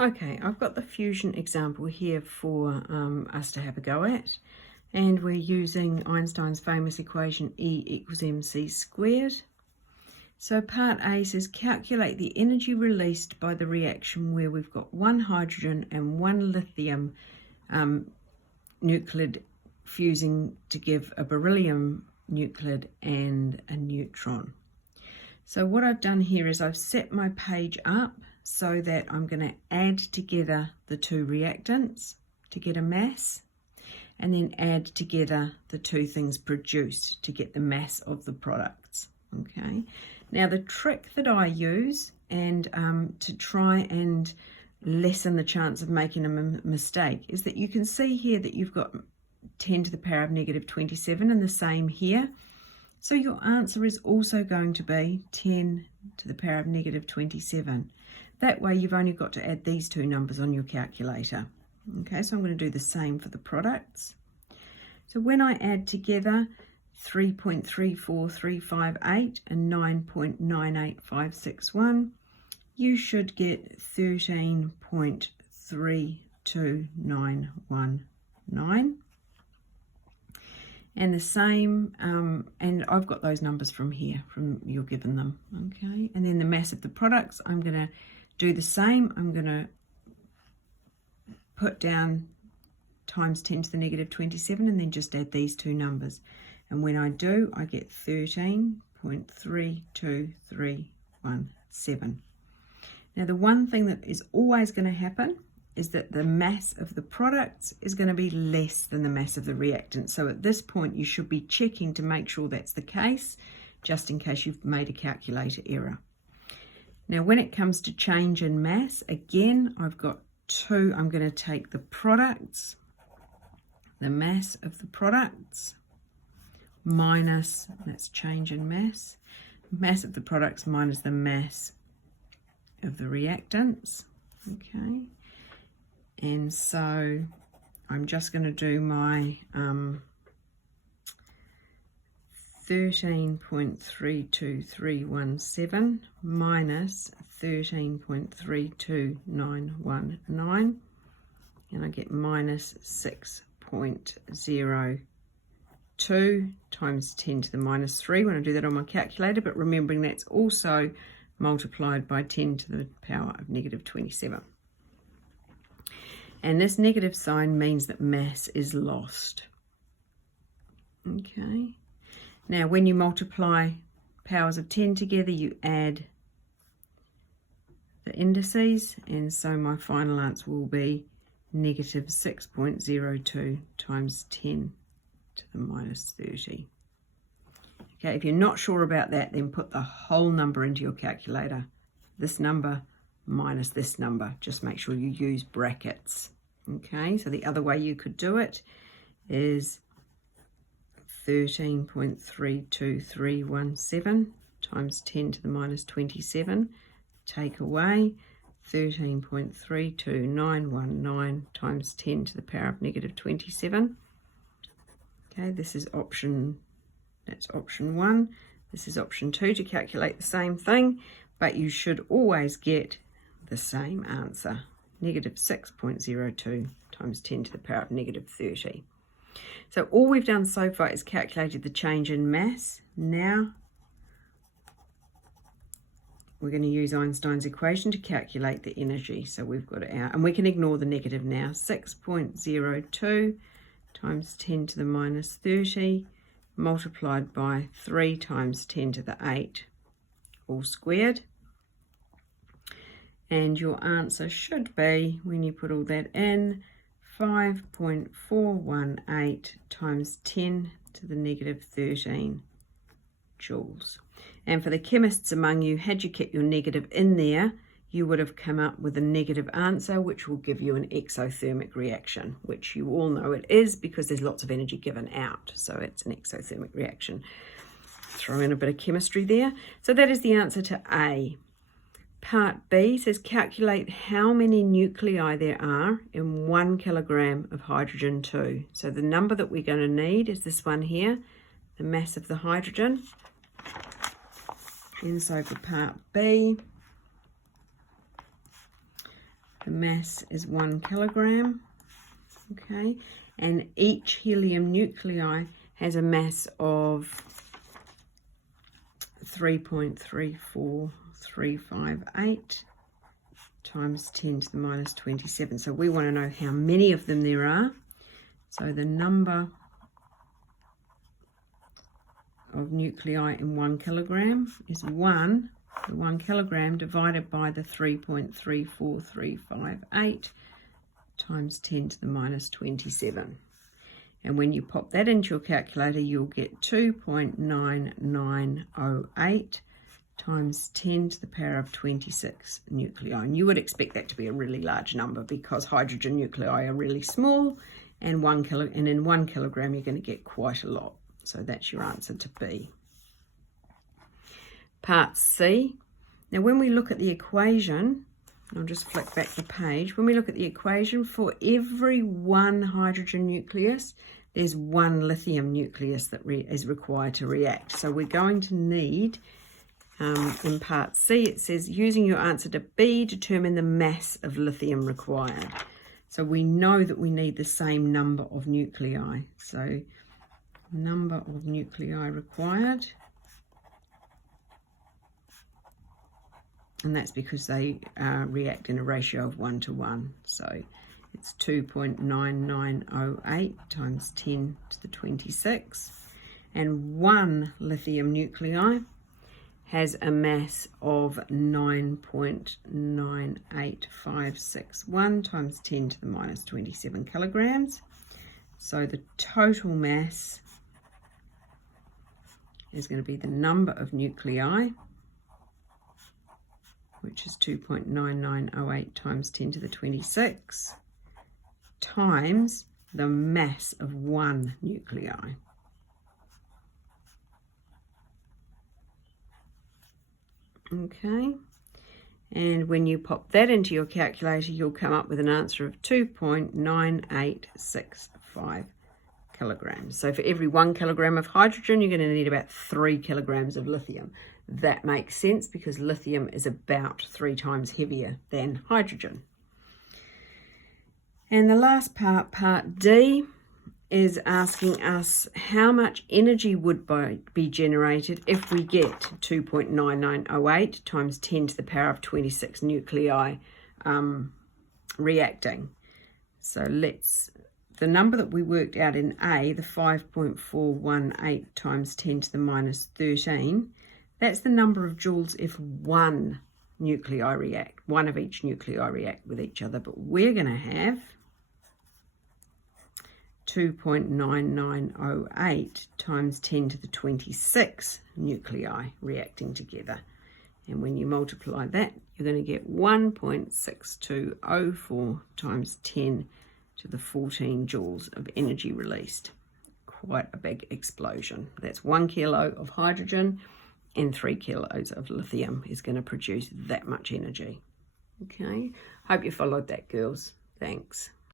Okay, I've got the fusion example here for us to have a go at, and we're using Einstein's famous equation E equals mc squared. So part A says calculate the energy released by the reaction where we've got one hydrogen and one lithium nuclide fusing to give a beryllium nuclide and a neutron. So what I've done here is I've set my page up so that I'm going to add together the two reactants to get a mass, and then add together the two things produced to get the mass of the products. Okay, now the trick that I use, and to try and lessen the chance of making a mistake, is that you can see here that you've got 10 to the power of negative 27 and the same here. So your answer is also going to be 10 to the power of negative 27. That way you've only got to add these two numbers on your calculator. Okay, so I'm going to do the same for the products. So when I add together 3.34358 and 9.98561, you should get 13.32919. And the same, and I've got those numbers from here, from you're given them, okay? And then the mass of the products, I'm going to do the same. I'm going to put down times 10 to the negative 27 and then just add these two numbers. And when I do, I get 13.32317. Now the one thing that is always going to happen is that the mass of the products is going to be less than the mass of the reactant. So at this point you should be checking to make sure that's the case, just in case you've made a calculator error. Now when it comes to change in mass, again I've got two. I'm going to take the products, the mass of the products, minus, that's change in mass, mass of the products minus the mass of the reactants. Okay, and so I'm just going to do my 13.32317 minus 13.32919, and I get minus 6.02 times 10 to the minus 3 when I do that on my calculator, but remembering that's also multiplied by 10 to the power of negative 27. And this negative sign means that mass is lost. Okay. Now when you multiply powers of 10 together, you add the indices, and so my final answer will be negative 6.02 times 10 to the minus 30. Okay, if you're not sure about that, then put the whole number into your calculator. This number minus this number. Just make sure you use brackets. Okay, so the other way you could do it is 13.32317 times 10 to the minus 27. Take away 13.32919 times 10 to the power of negative 27. Okay, this is option, that's option 1. This is option 2 to calculate the same thing, but you should always get the same answer, negative 6.02 times 10 to the power of negative 30. So all we've done so far is calculated the change in mass. Now we're going to use Einstein's equation to calculate the energy. So we've got it out, and we can ignore the negative now. 6.02 times 10 to the minus 30 multiplied by 3 times 10 to the 8 all squared. And your answer should be, when you put all that in, 5.418 times 10 to the negative 13 joules. And for the chemists among you, had you kept your negative in there, you would have come up with a negative answer, which will give you an exothermic reaction, which you all know it is because there's lots of energy given out. So it's an exothermic reaction. Throw in a bit of chemistry there. So that is the answer to A. Part B says calculate how many nuclei there are in 1 kilogram of hydrogen 2. So the number that we're going to need is this one here, the mass of the hydrogen. And so for part B, The mass is 1 kilogram. Okay, and each helium nuclei has a mass of 3.34358 times 10 to the minus 27. So we want to know how many of them there are. So the number of nuclei in 1 kilogram is 1. The 1 kilogram divided by the 3.34358 times 10 to the minus 27. And when you pop that into your calculator, you'll get 2.9908 times 10 to the power of 26 nuclei. And you would expect that to be a really large number because hydrogen nuclei are really small, and in 1 kilogram you're going to get quite a lot. So that's your answer to B. Part C. Now when we look at the equation, I'll just flick back the page. When we look at the equation, for every 1 hydrogen nucleus, there's 1 lithium nucleus that is required to react. So we're going to need, in part C, it says, using your answer to B, determine the mass of lithium required. So we know that we need the same number of nuclei. So number of nuclei required. And that's because they react in a ratio of 1 to 1. So it's 2.9908 times 10 to the 26. And 1 lithium nuclei has a mass of 9.98561 times 10 to the minus 27 kilograms. So the total mass is going to be the number of nuclei, which is 2.9908 times 10 to the 26, times the mass of 1 nuclei. Okay, and when you pop that into your calculator, you'll come up with an answer of 2.9865 kilograms. So for every 1 kilogram of hydrogen, you're going to need about 3 kilograms of lithium. That makes sense because lithium is about 3 times heavier than hydrogen. And the last part, part D, is asking us how much energy would be generated if we get 2.9908 times 10 to the power of 26 nuclei reacting. So the number that we worked out in A, the 5.418 times 10 to the minus 13, that's the number of joules if 1 nuclei react, 1 of each nuclei react with each other. But we're going to have 2.9908 times 10 to the 26 nuclei reacting together. And when you multiply that, you're going to get 1.6204 times 10 to the 14 joules of energy released. Quite a big explosion. That's 1 kilo of hydrogen and 3 kilos of lithium is going to produce that much energy. Okay, hope you followed that, girls. Thanks.